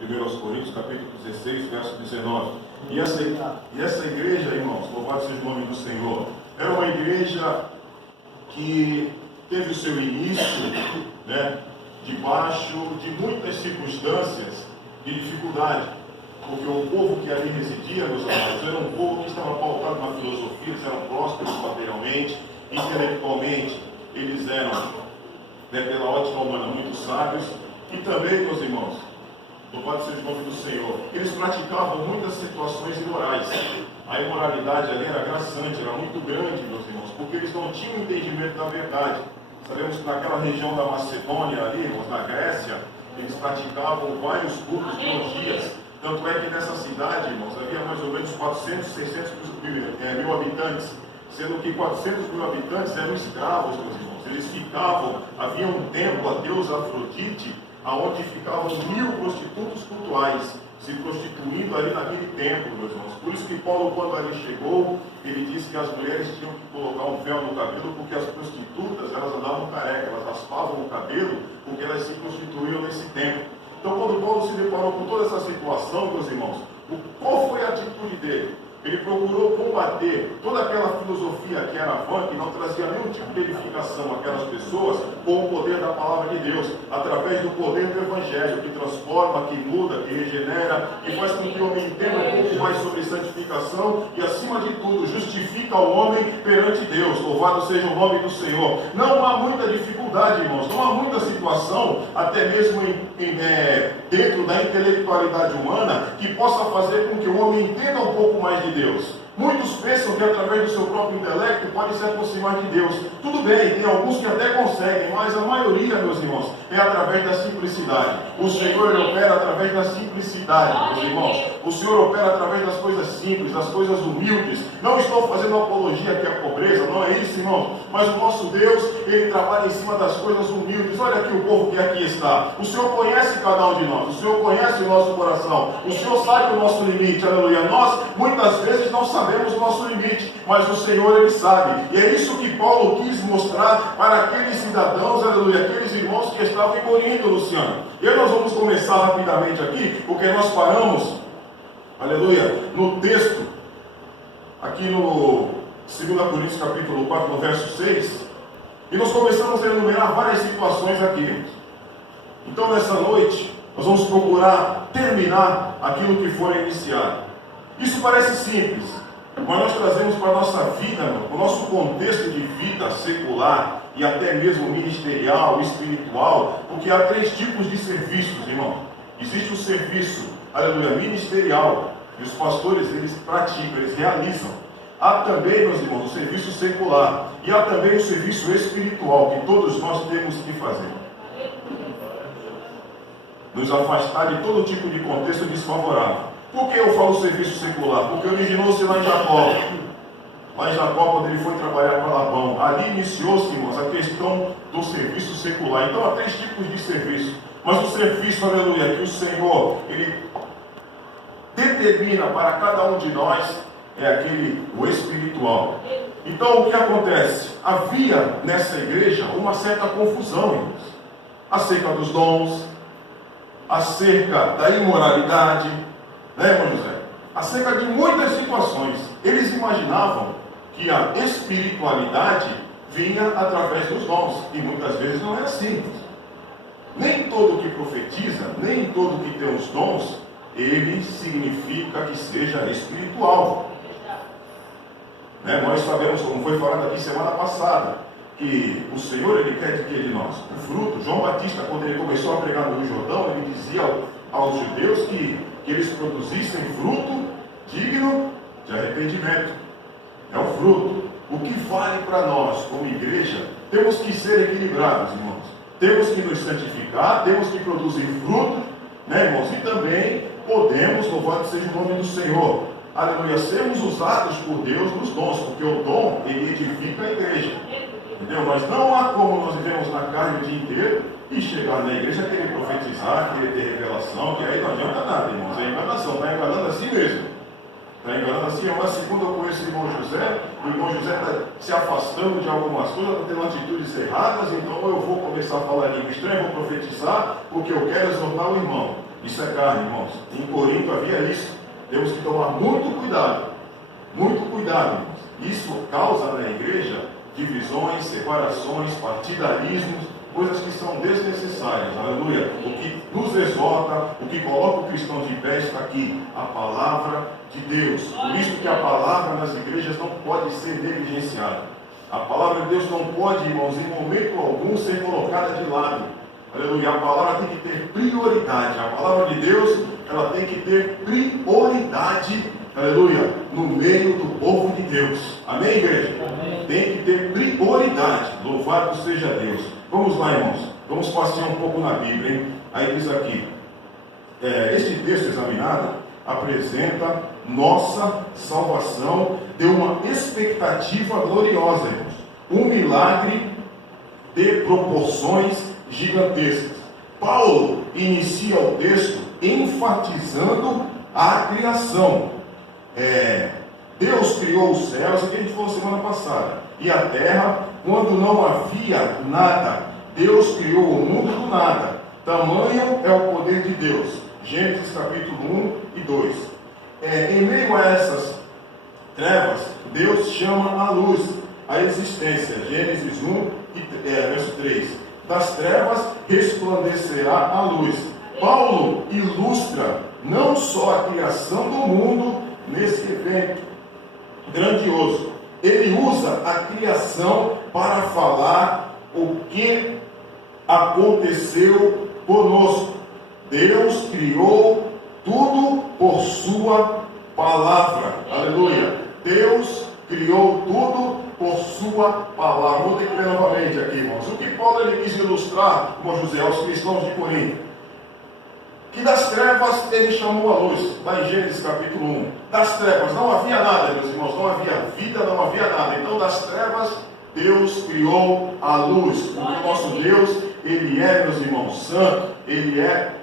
1 Coríntios, capítulo 16, verso 19. E essa igreja, irmãos, louvado seja o nome do Senhor, era uma igreja que teve o seu início, né, debaixo de muitas circunstâncias de dificuldade, porque o povo que ali residia, meus amados, era um povo que estava pautado na filosofia, eles eram prósperos materialmente, intelectualmente, eles eram, né, pela ótica humana, muito sábios, e também, meus irmãos, louvado seja o nome do Senhor, eles praticavam muitas situações imorais. A imoralidade ali era graçante, era muito grande, meus irmãos, porque eles não tinham entendimento da verdade. Sabemos que naquela região da Macedônia ali, irmãos, na Grécia, eles praticavam vários cultos de orgias. Tanto é que nessa cidade, irmãos, havia mais ou menos 400, 600 mil habitantes, sendo que 400 mil habitantes eram escravos, meus irmãos. Eles ficavam, havia um templo, a deusa Afrodite, aonde ficavam 1000 prostitutos cultuais, se prostituindo ali naquele templo, meus irmãos. Por isso que Paulo, quando ali chegou, ele disse que as mulheres tinham que colocar um véu no cabelo, porque as prostitutas, elas andavam careca, elas raspavam o cabelo, porque elas se prostituíam nesse templo. Então, quando Paulo se deparou com toda essa situação, meus irmãos, qual foi a atitude dele? Ele procurou combater toda aquela filosofia que era vã, que não trazia nenhum tipo de edificação àquelas pessoas, com o poder da palavra de Deus, através do poder do Evangelho, que transforma, que muda, que regenera, que faz com que o homem entenda um pouco mais sobre santificação e, acima de tudo, justifica o homem perante Deus. Louvado seja o nome do Senhor. Não há muita dificuldade, irmãos, não há muita situação, até mesmo dentro da intelectualidade humana, que possa fazer com que o homem entenda um pouco mais de Deus. Muitos pensam que através do seu próprio intelecto pode se aproximar de Deus. Tudo bem, tem alguns que até conseguem, mas a maioria, meus irmãos, é através da simplicidade. O Senhor, Ele opera através da simplicidade, meus irmãos. O Senhor opera através das coisas simples, das coisas humildes. Não estou fazendo apologia aqui à pobreza, não é isso, irmão. Mas o nosso Deus, Ele trabalha em cima das coisas humildes. Olha aqui o povo que aqui está. O Senhor conhece cada um de nós. O Senhor conhece o nosso coração. O Senhor sabe o nosso limite, aleluia. Nós, muitas vezes, não sabemos o nosso limite, mas o Senhor, Ele sabe. E é isso que Paulo quis mostrar para aqueles cidadãos, aleluia, aqueles irmãos que estavam em Corinto, Luciano. E aí nós vamos começar rapidamente aqui, porque nós paramos, aleluia, no texto, aqui no 2 Coríntios capítulo 4, no verso 6, e nós começamos a enumerar várias situações aqui. Então nessa noite, nós vamos procurar terminar aquilo que for iniciado. Isso parece simples, mas nós trazemos para a nossa vida, para o nosso contexto de vida secular e até mesmo ministerial, espiritual, porque há 3 tipos de serviços, irmão. Existe o serviço, aleluia, ministerial, e os pastores, eles praticam, eles realizam. Há também, meus irmãos, o serviço secular, e há também o serviço espiritual, que todos nós temos que fazer. Nos afastar de todo tipo de contexto desfavorável. Por que eu falo serviço secular? Porque originou-se lá em Jacó. Lá em Jacó, quando ele foi trabalhar para Labão, ali iniciou-se, irmãos, a questão do serviço secular. Então há 3 tipos de serviço. Mas o serviço, aleluia, que o Senhor, Ele determina para cada um de nós, é o espiritual. Então o que acontece? Havia nessa igreja uma certa confusão, irmãos, acerca dos dons, acerca da imoralidade, né, irmão José? Acerca de muitas situações. Eles imaginavam que a espiritualidade vinha através dos dons, e muitas vezes não é assim. Nem todo que profetiza, nem todo que tem os dons, ele significa que seja espiritual. Né? Nós sabemos, como foi falado aqui semana passada, que o Senhor, Ele quer de nós o fruto. João Batista, quando ele começou a pregar no Rio Jordão, ele dizia aos judeus que eles produzissem fruto digno de arrependimento. É o fruto. O que vale para nós, como igreja, temos que ser equilibrados, irmãos. Temos que nos santificar, temos que produzir fruto, né, irmãos? E também podemos, louvado seja o nome do Senhor, aleluia, sermos usados por Deus nos dons, porque o dom, ele edifica a igreja. Entendeu? Mas não há como nós vivemos na carne o dia inteiro e chegar na igreja, querer profetizar, querer ter revelação, que aí não adianta nada, irmãos. É enganação, está enganando assim mesmo. Está enganando assim. Mas segundo eu conheço o irmão José está se afastando de algumas coisas, está tendo atitudes erradas, então eu vou começar a falar língua estranha, vou profetizar, porque eu quero exortar o irmão. Isso é carne, irmãos. Em Corinto havia isso. Temos que tomar muito cuidado, irmãos. Isso causa na igreja divisões, separações, partidarismos, coisas que são desnecessárias, aleluia. O que nos exorta, o que coloca o cristão de pé está aqui, a palavra de Deus. Por isso que a palavra nas igrejas não pode ser negligenciada. A palavra de Deus não pode, irmãos, em momento algum ser colocada de lado. Aleluia. A palavra tem que ter prioridade. A palavra de Deus, ela tem que ter prioridade, aleluia, no meio do povo de Deus. Amém, igreja? Amém. Tem que ter prioridade. Louvado seja Deus. Vamos lá, irmãos. Vamos passear um pouco na Bíblia, hein? Aí diz aqui, este texto examinado apresenta nossa salvação de uma expectativa gloriosa, irmãos. Um milagre de proporções gigantescas. Paulo inicia o texto enfatizando a criação. Deus criou os céus, aqui a gente falou semana passada, e a terra, quando não havia nada. Deus criou o mundo do nada. Tamanho é o poder de Deus. Gênesis capítulo 1 e 2. Em meio a essas trevas, Deus chama a luz, a existência. Gênesis 1 verso 3. Das trevas resplandecerá a luz. Paulo ilustra não só a criação do mundo nesse evento grandioso. Ele usa a criação para falar o que aconteceu conosco. Deus criou tudo por sua palavra. Aleluia. Deus criou tudo por sua palavra. Vou ter que ler novamente aqui, irmãos. O que Paulo ele quis ilustrar, irmão José, aos cristãos de Corinto? Que das trevas ele chamou a luz, lá em Gênesis capítulo 1. Das trevas não havia nada, meus irmãos, não havia vida, não havia nada. Então das trevas Deus criou a luz. Porque o nosso Deus, ele é, meus irmãos, santo, ele é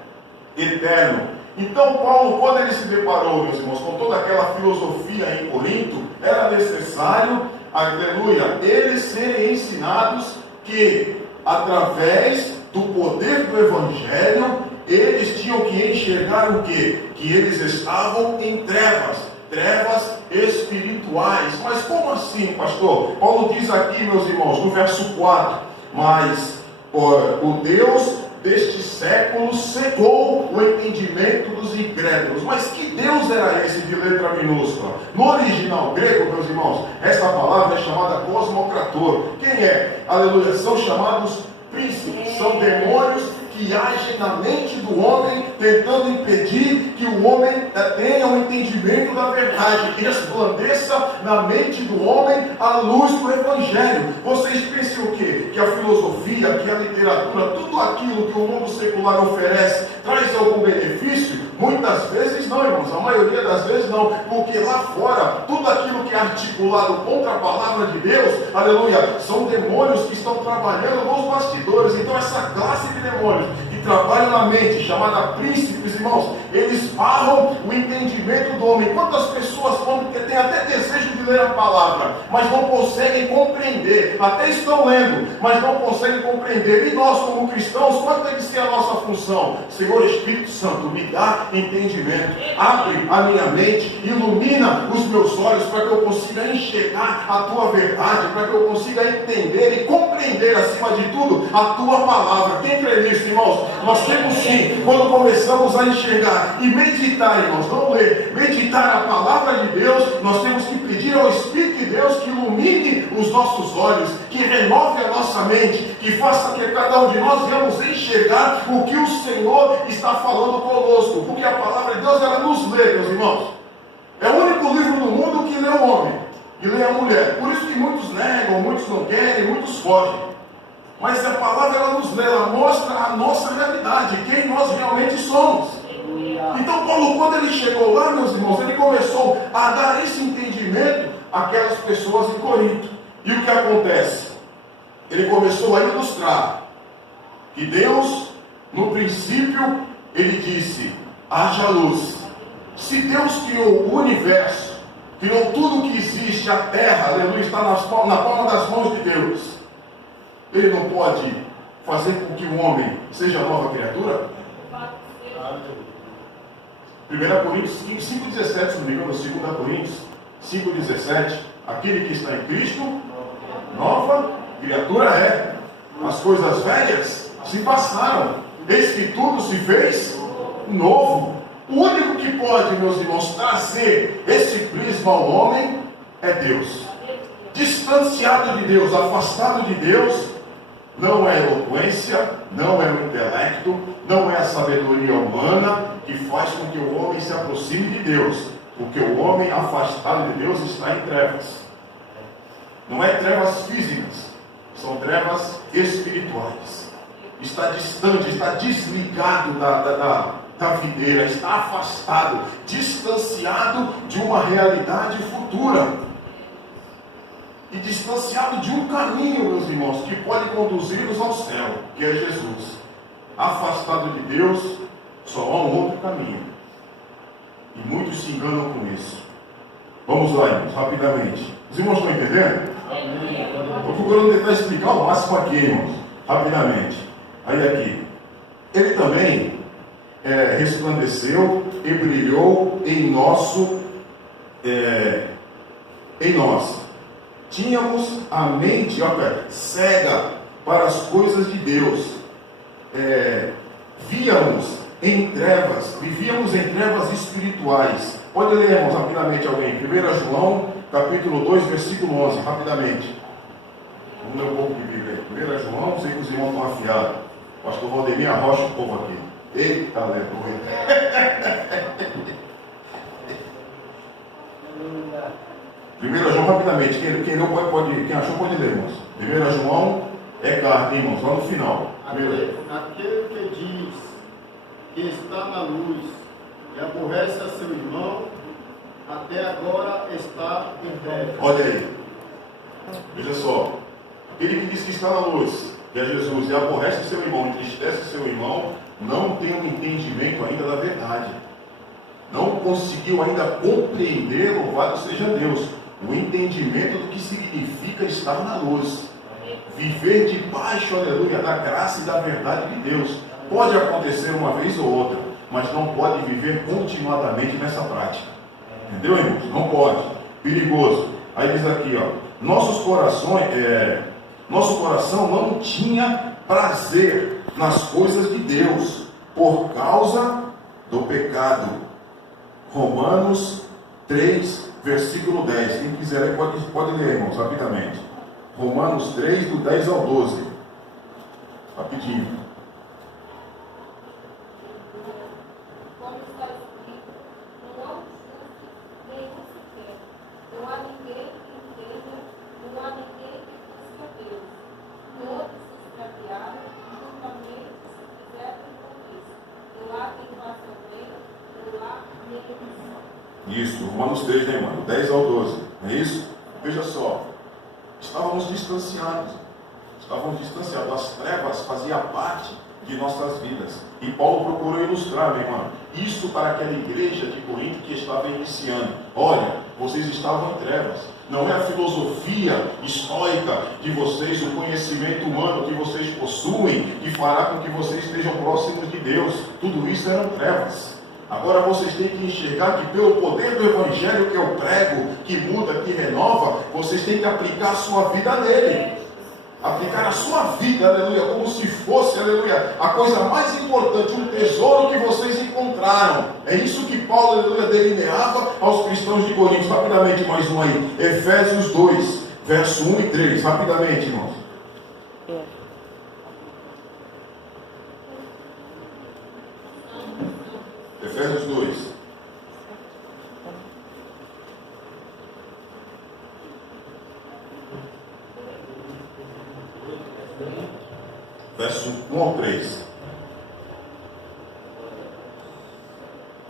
eterno. Então Paulo, quando ele se deparou, meus irmãos, com toda aquela filosofia em Corinto, era necessário, aleluia, eles serem ensinados que através do poder do Evangelho, eles tinham que enxergar o quê? Que eles estavam em trevas, trevas espirituais. Mas como assim, pastor? Paulo diz aqui, meus irmãos, no verso 4, mas o Deus deste século secou o entendimento dos incrédulos. Mas que Deus era esse de letra minúscula? No original grego, meus irmãos, essa palavra é chamada cosmocrator. Quem é? Aleluia, são chamados príncipes, são demônios que agem na mente do homem, tentando impedir que o homem tenha um entendimento da verdade, que resplandeça na mente do homem a luz do Evangelho. Vocês pensam o quê? Que a filosofia, que a literatura, tudo aquilo que o mundo secular oferece, traz algum benefício? Muitas vezes não, irmãos, a maioria das vezes não, porque lá fora, tudo aquilo que é articulado contra a palavra de Deus, aleluia, são demônios que estão trabalhando nos bastidores. Então essa classe de demônios que trabalham na mente, chamada príncipes, irmãos, eles barram o entendimento do homem. Quantas pessoas têm até desejo de ler a palavra, mas não conseguem compreender, até estão lendo, mas não conseguem compreender. E nós, como cristãos, qual deve ser a nossa função? Senhor Espírito Santo, me dá entendimento, abre a minha mente, ilumina os meus olhos para que eu consiga enxergar a tua verdade, para que eu consiga entender e compreender, acima de tudo, a tua palavra. Quem crê nisso, irmãos? Nós temos sim, quando começamos a enxergar e meditar, irmãos, não ler, meditar a palavra de Deus, nós temos que pedir ao Espírito de Deus que ilumine os nossos olhos, que renove a nossa mente, que faça que cada um de nós venhamos enxergar o que o Senhor está falando conosco, porque a palavra de Deus, ela nos lê, meus irmãos. É o único livro do mundo que lê o homem e lê a mulher. Por isso que muitos negam, muitos não querem, muitos fogem. Mas a palavra, ela nos lê, ela mostra a nossa realidade, quem nós realmente somos. Então Paulo, quando ele chegou lá, meus irmãos, ele começou a dar esse entendimento àquelas pessoas em Corinto. E o que acontece? Ele começou a ilustrar que Deus, no princípio, ele disse, haja luz. Se Deus criou o universo, criou tudo que existe, a terra, aleluia, está na palma das mãos de Deus, ele não pode fazer com que o homem seja nova criatura? 1 Coríntios 5,17, se não me engano, 2 Coríntios 5,17, aquele que está em Cristo, nova criatura é. As coisas velhas se passaram, eis que tudo se fez novo. O único que pode, meus irmãos, trazer esse prisma ao homem é Deus. Distanciado de Deus, afastado de Deus, não é a eloquência, não é o intelecto, não é a sabedoria humana que faz com que o homem se aproxime de Deus, porque o homem afastado de Deus está em trevas. Não é trevas físicas, são trevas espirituais. Está distante, está desligado da videira, está afastado, distanciado de uma realidade futura. E distanciado de um caminho, meus irmãos, que pode conduzir-nos ao céu, que é Jesus. Afastado de Deus, só há um outro caminho. E muitos se enganam com isso. Vamos lá, irmãos, rapidamente. Os irmãos estão entendendo? Estou procurando tentar explicar o máximo aqui, irmãos, rapidamente. Aí aqui. Ele também resplandeceu e brilhou em nós. Tínhamos a mente cega para as coisas de Deus. Vivíamos em trevas espirituais. Pode ler, irmãos, rapidamente alguém. 1 João, capítulo 2, versículo 11, rapidamente. Vamos ler um pouco de Bíblia. 1 João, sei que os irmãos estão afiados. Pastor Valdemir arrocha o povo aqui. Eita, aleluia. 1 João, rapidamente, quem não pode, quem achou pode ler, irmãos. 1 João é carta, irmãos, lá no final. Aquele que diz que está na luz e aborrece a seu irmão, até agora está em trevas. Olha aí, veja só, aquele que diz que está na luz, que é Jesus, e aborrece seu irmão, entristece seu irmão, não tem um entendimento ainda da verdade. Não conseguiu ainda compreender, louvado seja Deus, o entendimento do que significa estar na luz. Viver debaixo, aleluia, da graça e da verdade de Deus. Pode acontecer uma vez ou outra, mas não pode viver continuadamente nessa prática. Entendeu, irmãos? Não pode. Perigoso. Aí diz aqui, ó, nosso coração não tinha prazer nas coisas de Deus, por causa do pecado. Romanos 3, versículo 10. Quem quiser pode ler, irmãos, rapidamente. Romanos 3, do 10 ao 12. Rapidinho. Como está escrito, não há justo, nenhum sequer. Não há ninguém que entenda, não há ninguém que busque a Deus. Todos se extraviaram, juntamente se fizeram injustiça. Não há quem faça o bem, não há nenhum. Isso, Romanos 3, né, irmão? 10 ao 12. Não é isso? Veja só. Estávamos distanciados. As trevas faziam parte de nossas vidas. E Paulo procurou ilustrar, meu irmão, isso para aquela igreja de Corinto que estava iniciando. Olha, vocês estavam em trevas. Não é a filosofia estoica de vocês, o conhecimento humano que vocês possuem, que fará com que vocês estejam próximos de Deus. Tudo isso eram trevas. Agora vocês têm que enxergar que pelo poder do Evangelho que eu prego, que muda, que renova, vocês têm que aplicar a sua vida nele. Aplicar a sua vida, aleluia, como se fosse, aleluia, a coisa mais importante, um tesouro que vocês encontraram. É isso que Paulo, aleluia, delineava aos cristãos de Corinto. Rapidamente, mais um aí. Efésios 2, verso 1 e 3. Rapidamente, irmãos. Efésios 2. Verso 1 ao 3.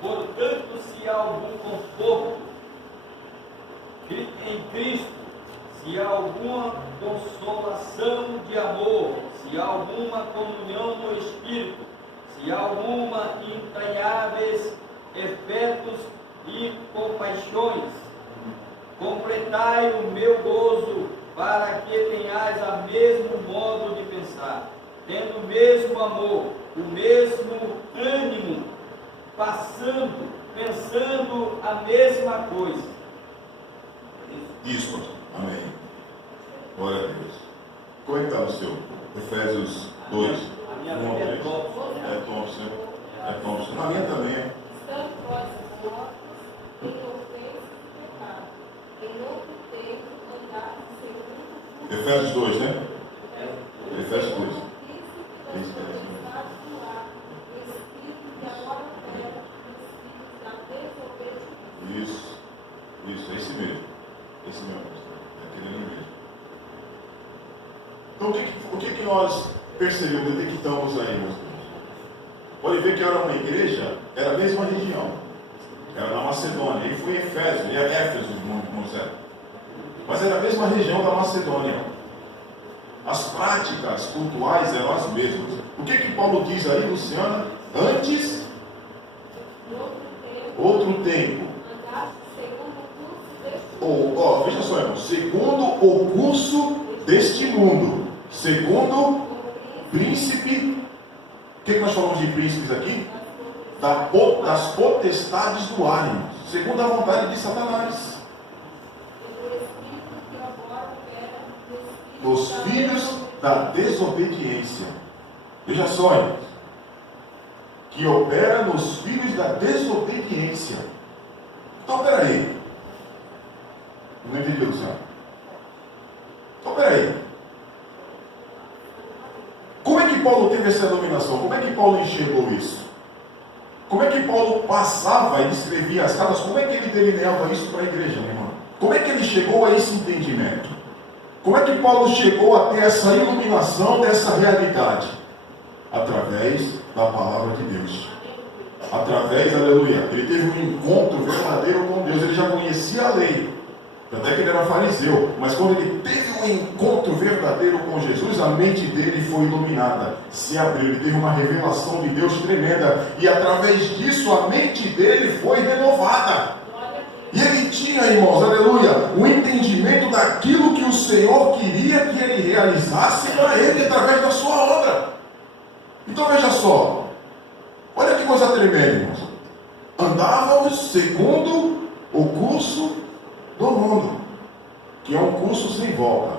Portanto, se há algum conforto em Cristo, se há alguma consolação de amor, se há alguma comunhão no Espírito, se há alguma entranháveis efetos e compaixões, completai o meu gozo, para que tenhais o mesmo modo de pensar, tendo o mesmo amor, o mesmo ânimo, passando mesma coisa. Isso, pastor. Amém. Glória a Deus. Como é que está no seu? Efésios 2. A minha 1 a Bíblia é 3. Thompson. É Thompson. É Thompson. Na minha também. Estando vós mortos em ofensas e pecados, em outro tempo andaste segundo o Efésios 2, né? príncipe Efésios 2. das potestades do ar, o espírito que agora opera nos filhos da desobediência. Isso. Isso. É esse mesmo. Esse mesmo, pastor. É aquele ali mesmo. Então, o que nós percebemos, detectamos aí, meus irmãos? Pode ver que era uma igreja, era a mesma região. Era na Macedônia. Ele foi em Éfeso, e é Éfeso, Moisés. Mas era a mesma região da Macedônia. As práticas cultuais eram as mesmas. O que Paulo diz aí, Luciana? Antes, outro tempo. Andaste segundo o curso deste Veja só, irmão. Segundo o curso deste mundo. Segundo príncipe. O que nós falamos de príncipes aqui? Das potestades do ar, irmãos. Segundo a vontade de Satanás. Dos filhos da desobediência. Veja só, irmãos. Que opera nos filhos da desobediência. Então, peraí. Não entendi, Luciano. Então, peraí. Como é que Paulo teve essa iluminação? Como é que Paulo enxergou isso? Como é que Paulo passava e descrevia as cartas? Como é que ele delineava isso para a igreja, meu irmão? Como é que ele chegou a esse entendimento? Como é que Paulo chegou a ter essa iluminação dessa realidade? Através da palavra de Deus. Através, aleluia, ele teve um encontro verdadeiro com Deus. Ele já conhecia a lei, até que ele era fariseu, mas quando ele teve um encontro verdadeiro com Jesus, a mente dele foi iluminada, se abriu, ele teve uma revelação de Deus tremenda, e através disso a mente dele foi renovada. E ele tinha, irmãos, aleluia, o entendimento daquilo que o Senhor queria que ele realizasse para ele através da sua obra. Então veja só, olha que coisa tremenda, irmãos. Andávamos segundo o curso do mundo, que é um curso sem volta,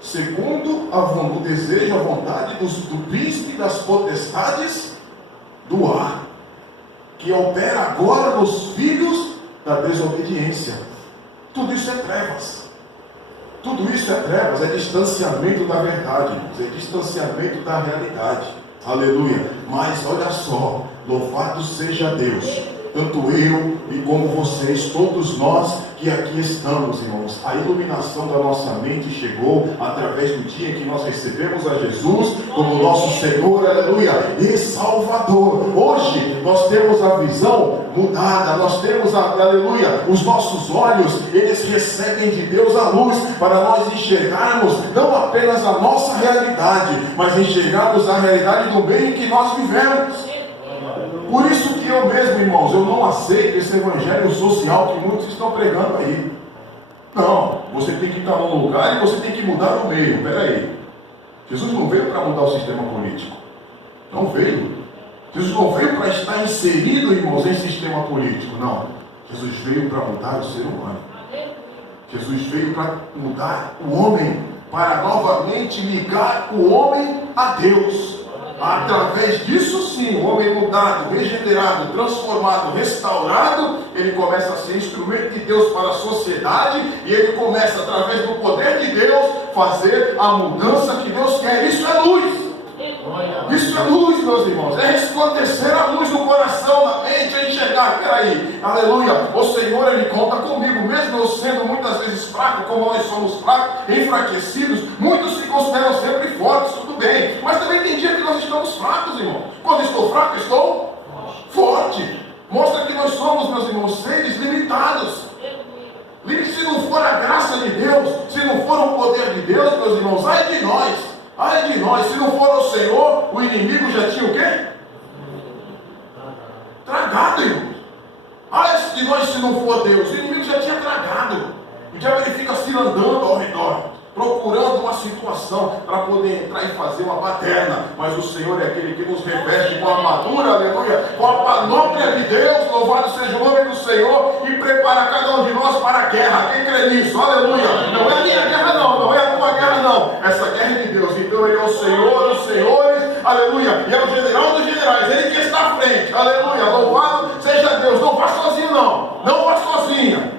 segundo o desejo, a vontade do príncipe das potestades do ar, que opera agora nos filhos da desobediência. Tudo isso é trevas. Tudo isso é trevas, é distanciamento da verdade, irmãos, é distanciamento da realidade. Aleluia. Mas olha só, louvado seja Deus, tanto eu e como vocês, todos nós que aqui estamos, irmãos. A iluminação da nossa mente chegou através do dia em que nós recebemos a Jesus como nosso Senhor, aleluia, e Salvador. Hoje nós temos a visão mudada, nós temos, aleluia, os nossos olhos, eles recebem de Deus a luz para nós enxergarmos não apenas a nossa realidade, mas enxergarmos a realidade do meio em que nós vivemos. Por isso que eu mesmo, irmãos, eu não aceito esse evangelho social que muitos estão pregando aí. Não, você tem que estar num lugar e você tem que mudar o meio. Espera aí. Jesus não veio para mudar o sistema político. Não veio. Jesus não veio para estar inserido, irmãos, em sistema político. Não. Jesus veio para mudar o ser humano. Jesus veio para mudar o homem, para novamente ligar o homem a Deus. Através disso sim, o homem mudado, regenerado, transformado, restaurado, ele começa a ser instrumento de Deus para a sociedade, e ele começa, através do poder de Deus, fazer a mudança que Deus quer. Isso é luz. Isso é luz, meus irmãos. É resplandecer a luz no coração, na mente, é enxergar. Peraí, aleluia, o Senhor, ele conta comigo, mesmo eu sendo muitas vezes fraco, como nós somos fracos, enfraquecidos. Muitos se consideram sempre fortes, tudo bem, mas também tem dia que nós estamos fracos, irmão. Quando estou fraco, estou forte. Mostra que nós somos, meus irmãos, seres limitados. Se não for a graça de Deus, se não for o poder de Deus, meus irmãos, ai de nós. Ai de nós, se não for o Senhor, o inimigo já tinha o quê? Tragado, irmãos. Ai de nós, se não for Deus, o inimigo já tinha tragado. O diabo ele fica se andando ao redor, procurando uma situação para poder entrar e fazer uma baderna, mas o Senhor é aquele que nos reveste com a armadura, aleluia, com a panóplia de Deus, louvado seja o nome do Senhor, e prepara cada um de nós para a guerra. Quem crê nisso? Aleluia. Não é a minha guerra não, não é a tua guerra não, essa guerra é de Deus. Então Ele é o Senhor dos senhores, aleluia, e é o general dos generais, Ele que está à frente, aleluia, louvado seja Deus. Não vá sozinho não, não vá sozinha,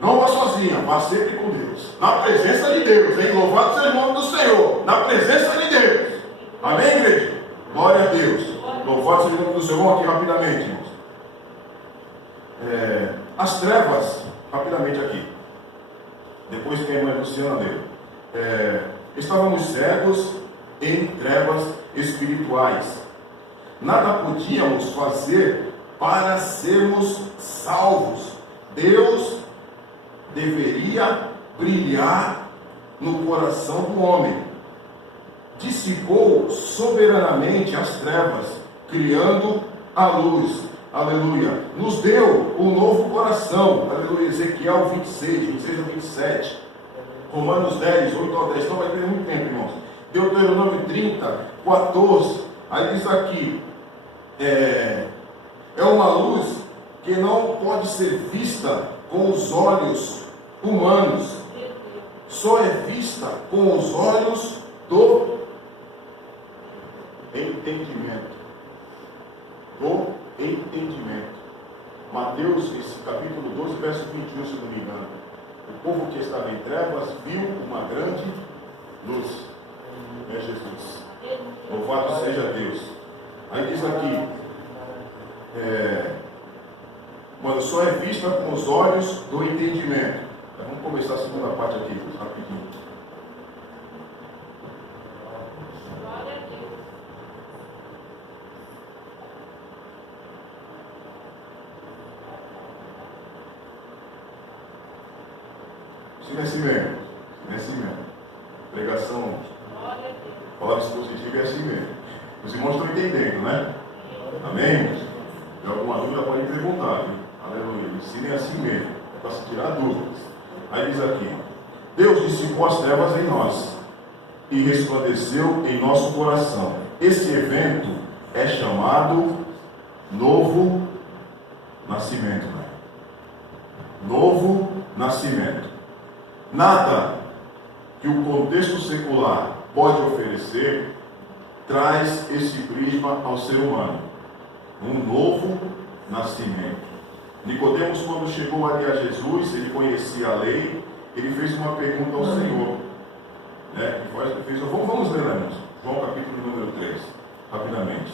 não vá sozinha, vá sempre com Deus, na presença de Deus, hein? Louvado seja o nome do Senhor, na presença de Deus. Amém, igreja? Glória a Deus. Louvado seja o nome do Senhor. Vamos aqui rapidamente, irmãos. As trevas, rapidamente aqui, depois que a irmã Luciana leu, estávamos cegos em trevas espirituais, nada podíamos fazer para sermos salvos. Deus deveria brilhar no coração do homem. Dissipou soberanamente as trevas, criando a luz. Aleluia. Nos deu um novo coração. Aleluia. Ezequiel 26 a 27. Romanos 10, 8 ao 10. Não vai ter muito tempo, irmãos. Deuteronômio 30, 14. Aí diz aqui: é uma luz que não pode ser vista com os olhos humanos, só é vista com os olhos do entendimento. Do entendimento. Mateus, esse capítulo 12, verso 21, se não me engano. O povo que estava em trevas viu uma grande luz. É Jesus. Louvado seja Deus. Aí diz aqui: mas só é vista com os olhos do entendimento. Vamos começar a segunda parte aqui, rapidinho. Glória a Deus. Sim, é assim mesmo. É assim mesmo. Pregação, Glória a Deus. palavra expositiva é assim mesmo. Os irmãos estão entendendo, né? Amém? Se alguma dúvida pode perguntar, viu? Aleluia. Ensinem assim mesmo, é para se tirar dúvidas. Aí diz aqui: Deus dissipou as trevas em nós e resplandeceu em nosso coração. Esse evento é chamado novo nascimento. Né? Novo nascimento. Nada que o contexto secular pode oferecer traz esse prisma ao ser humano. Um novo nascimento. Nicodemos, quando chegou ali a Jesus, ele conhecia a lei, ele fez uma pergunta ao Senhor. Né? Vamos ler lá, irmãos. João capítulo número 3, rapidamente.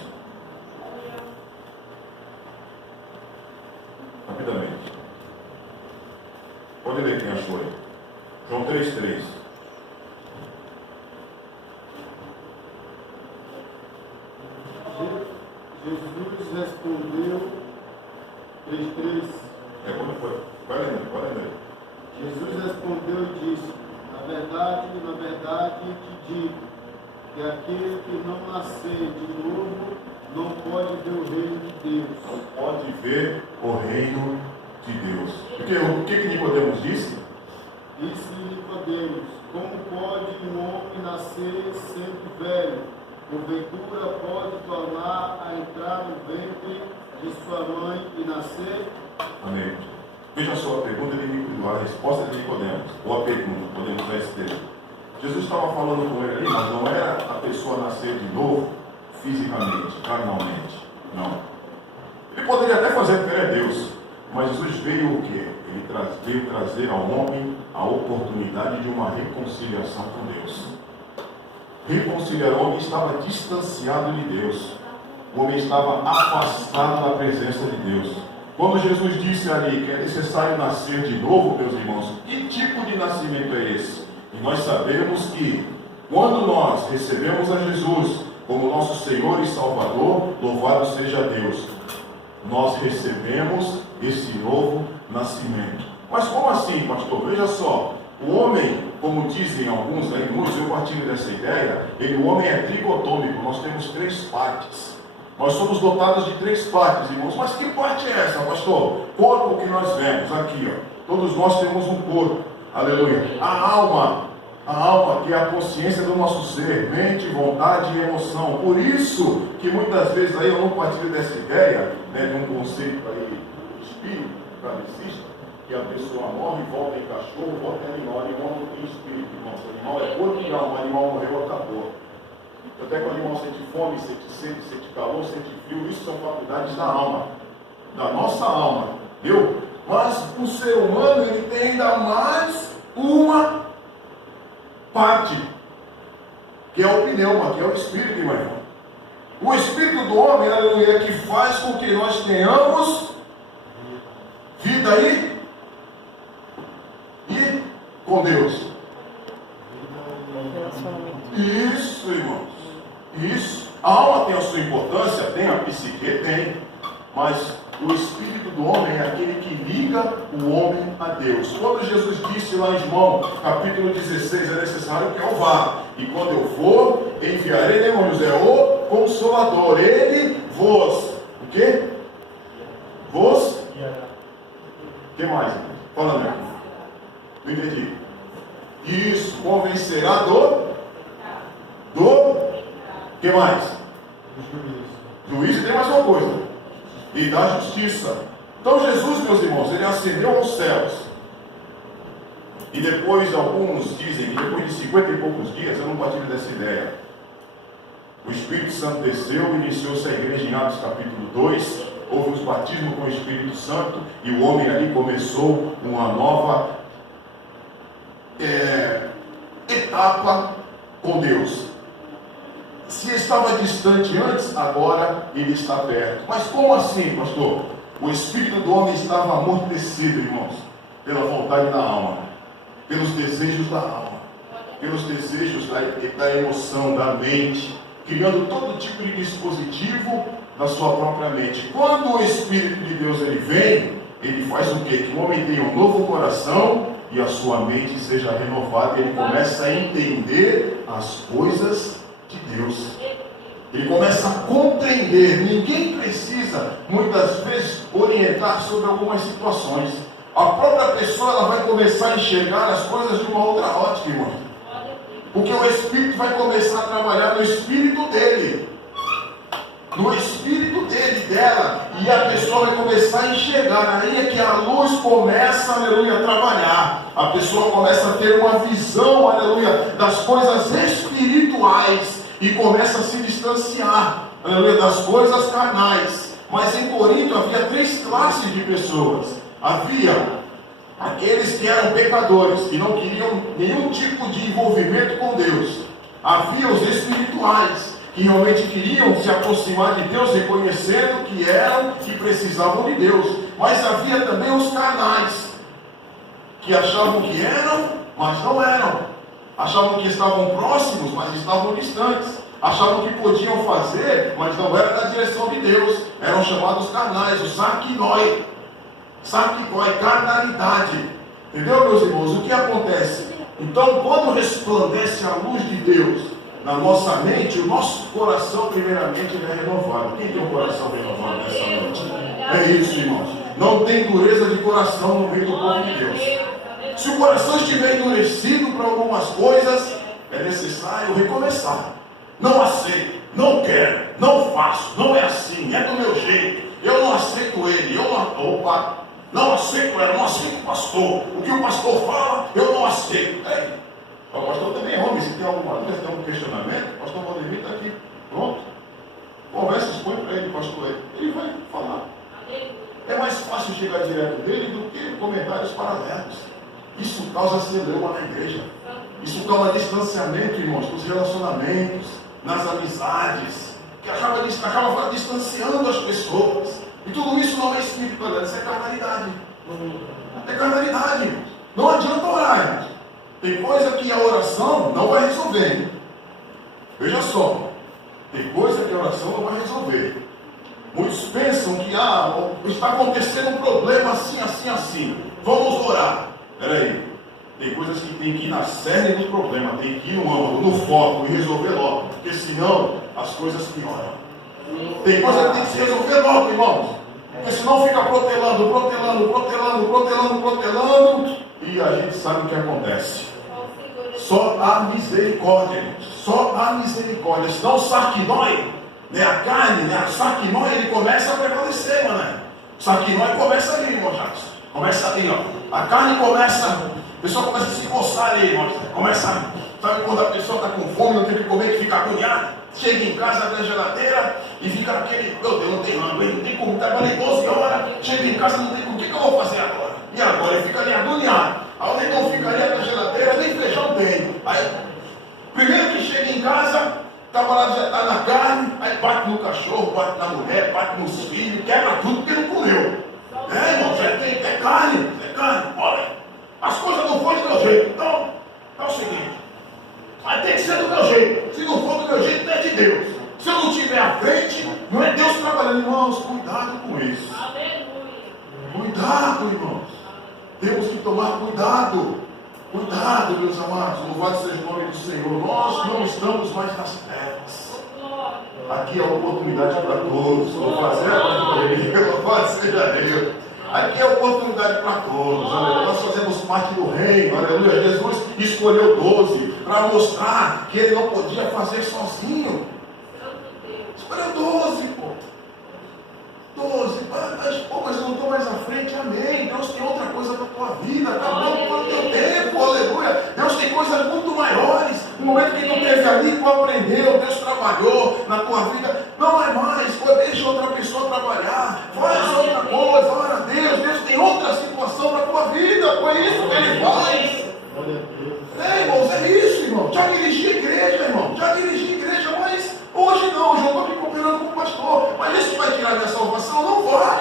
Rapidamente. Pode ler quem achou aí. João 3:3. Jesus respondeu, 3:3. Quando foi? Vai ler. Jesus respondeu e disse: na verdade te digo, que aquele que não nascer de novo não pode ver o reino de Deus. Não pode ver o reino de Deus. Porque o que Nicodemos disse? Disse-lhe Nicodemos: como pode um homem nascer sendo velho? Porventura pode tornar a entrar no ventre de sua mãe e nascer? Amém. Veja só a pergunta a resposta de Nicodemos, ou a pergunta, podemos usar esse termo. Jesus estava falando com ele ali, mas não era a pessoa nascer de novo, fisicamente, carnalmente. Não. Ele poderia até fazer porque ele é Deus, mas Jesus veio o quê? Ele veio trazer ao homem a oportunidade de uma reconciliação com Deus. Reconciliar o homem estava distanciado de Deus. O homem estava afastado da presença de Deus. Quando Jesus disse ali que é necessário nascer de novo, meus irmãos, que tipo de nascimento é esse? E nós sabemos que quando nós recebemos a Jesus como nosso Senhor e Salvador, louvado seja Deus, nós recebemos esse novo nascimento. Mas como assim, pastor? Veja só, o homem, como dizem alguns aí, muitos, eu partilho dessa ideia, o homem é trigotômico, nós temos 3 partes. Nós somos dotados de 3 partes, irmãos. Mas que parte é essa, pastor? Corpo que nós vemos aqui, ó. Todos nós temos um corpo. Aleluia. A alma A alma, que é a consciência do nosso ser, mente, vontade e emoção. Por isso que muitas vezes aí eu não partilho dessa ideia, né, de um conceito aí do espírito, kardecista, que a pessoa morre, volta em cachorro, volta em animal. Animal não tem espírito, irmão. O animal é corpo e alma. O animal morreu, acabou. Até que o animal sente fome, sente sede, sente calor, sente frio. Isso são faculdades da alma, da nossa alma. Viu? Mas o ser humano, ele tem ainda mais uma parte, que é o pneuma, que é o espírito, irmão. O espírito do homem, aleluia, que faz com que nós tenhamos vida aí e com Deus. Isso, irmãos. Isso. A alma tem a sua importância, tem a psique, tem. Mas o espírito do homem é aquele que liga o homem a Deus. Quando Jesus disse lá em João, capítulo 16, é necessário que eu vá. E quando eu for, enviarei, né, irmãos? É o Consolador. Ele vos. O quê? Vos. O que mais? Fala, né? Não entendi. Isso, convencerá do. O que mais? Juízo e tem mais uma coisa. E da justiça. Então Jesus, meus irmãos, ele ascendeu aos céus. E depois, alguns dizem que depois de 50 e poucos dias, eu não partilho dessa ideia, o Espírito Santo desceu e iniciou-se a igreja em Atos capítulo 2. Houve os batismos com o Espírito Santo. E o homem ali começou uma nova etapa com Deus. Se estava distante antes, agora ele está perto. Mas como assim, pastor? O espírito do homem estava amortecido, irmãos, pela vontade da alma, pelos desejos da alma, pelos desejos da emoção, da mente, criando todo tipo de dispositivo na sua própria mente. Quando o Espírito de Deus ele vem, ele faz o quê? Que o homem tenha um novo coração e a sua mente seja renovada e ele começa a entender as coisas de Deus. Ele começa a compreender. Ninguém precisa muitas vezes orientar sobre algumas situações. A própria pessoa ela vai começar a enxergar as coisas de uma outra ótica, irmão. Porque o Espírito vai começar a trabalhar no espírito dele, no espírito dele, dela, e a pessoa vai começar a enxergar. Aí é que a luz começa, aleluia, a trabalhar. A pessoa começa a ter uma visão, aleluia, das coisas espirituais e começa a se distanciar, aleluia, das coisas carnais. Mas em Corinto havia 3 classes de pessoas. Havia aqueles que eram pecadores, que não queriam nenhum tipo de envolvimento com Deus. Havia os espirituais, que realmente queriam se aproximar de Deus, reconhecendo que eram e precisavam de Deus. Mas havia também os carnais, que achavam que eram, mas não eram. Achavam que estavam próximos, mas estavam distantes. Achavam que podiam fazer, mas não era da direção de Deus. Eram chamados carnais, o sarquinói. Sarquinói, carnalidade. Entendeu, meus irmãos? O que acontece? Então, quando resplandece a luz de Deus na nossa mente, o nosso coração, primeiramente, ele é renovado. Quem tem um coração renovado nessa noite? É isso, irmãos. Não tem dureza de coração no meio do povo de Deus. Se o coração estiver endurecido para algumas coisas, é necessário recomeçar. Não aceito, não quero, não faço, não é assim, é do meu jeito. Eu não aceito ele, não aceito ela, não aceito o pastor. O que o pastor fala, eu não aceito. Ei, o pastor também é homem, se tem alguma dúvida, se tem algum questionamento, o pastor Valdemir está aqui, pronto. Conversa, expõe para ele, pastor, ele vai falar. É mais fácil chegar direto dele do que comentários paralelos. Isso causa celeuma na igreja. Isso causa distanciamento, irmãos, nos relacionamentos, nas amizades, que acaba distanciando as pessoas. E tudo isso não é espiritualidade, isso é carnalidade. É carnalidade, irmãos. Não adianta orar, irmãos. Tem coisa que a oração não vai resolver. Veja só, tem coisa que a oração não vai resolver. Muitos pensam que está acontecendo um problema assim, assim, assim. Vamos orar. Peraí, tem coisas que tem que ir na cerne do problema, tem que ir no âmago, no foco e resolver logo, porque senão as coisas pioram. Tem coisa que tem que se resolver logo, irmãos, porque senão fica protelando, e a gente sabe o que acontece. Só há misericórdia, irmãos. Só há misericórdia. Senão o sarquinói, né, a carne, né, a sarquinói, ele começa a prevalecer, mano. O sarquinói começa ali, irmão Jacques. Começa ali, ó. A carne começa, a pessoa começa a se coçar ali, irmão. Começa, sabe quando a pessoa está com fome, não tem o que comer, que fica agoniada? Chega em casa, abre a geladeira e fica aquele, meu Deus, não tem hambre, não tem como, trabalhei 12 horas, chega em casa, não tem o que eu vou fazer agora? E agora? Ele fica ali agoniado. Aí o negão fica ali na geladeira, nem feijão tem. Aí, primeiro que chega em casa, estava lá, já está na carne, aí bate no cachorro, bate na mulher, bate nos filhos, quebra tudo porque não comeu. Irmão, é carne, olha, as coisas não foram do meu jeito. Então, é o seguinte, mas tem que ser do meu jeito. Se não for do meu jeito, não é de Deus. Se eu não estiver à frente, não é Deus trabalhando. Irmãos, cuidado com isso. Cuidado, irmãos. Temos que tomar cuidado. Cuidado, meus amados. Louvado seja o nome do Senhor. Nós não estamos mais nas terras. Aqui é a oportunidade para todos. Louvado seja Deus. Aqui é a oportunidade para todos. Aleluia. Nós fazemos parte do reino. Aleluia. Jesus escolheu 12 para mostrar que ele não podia fazer sozinho. Escolheu 12, pô. 12. Mas eu não estou mais à frente. Amém. Deus tem outra coisa para a tua vida. Acabou o teu tempo. Aleluia. Deus tem coisas muito maiores. No momento que tu esteve ali, tu aprendeu. Deus trabalhou na tua vida. Não é mais. Deixa outra pessoa trabalhar. Faz outra coisa. Ora a Deus. Deus tem outra situação para a tua vida. Foi isso que ele faz. Irmãos, é isso, irmão. Já dirigi a igreja, irmão. Já dirigi a igreja, mas hoje não. Hoje eu estou aqui cooperando com o pastor. Mas isso vai tirar minha salvação? Não vai.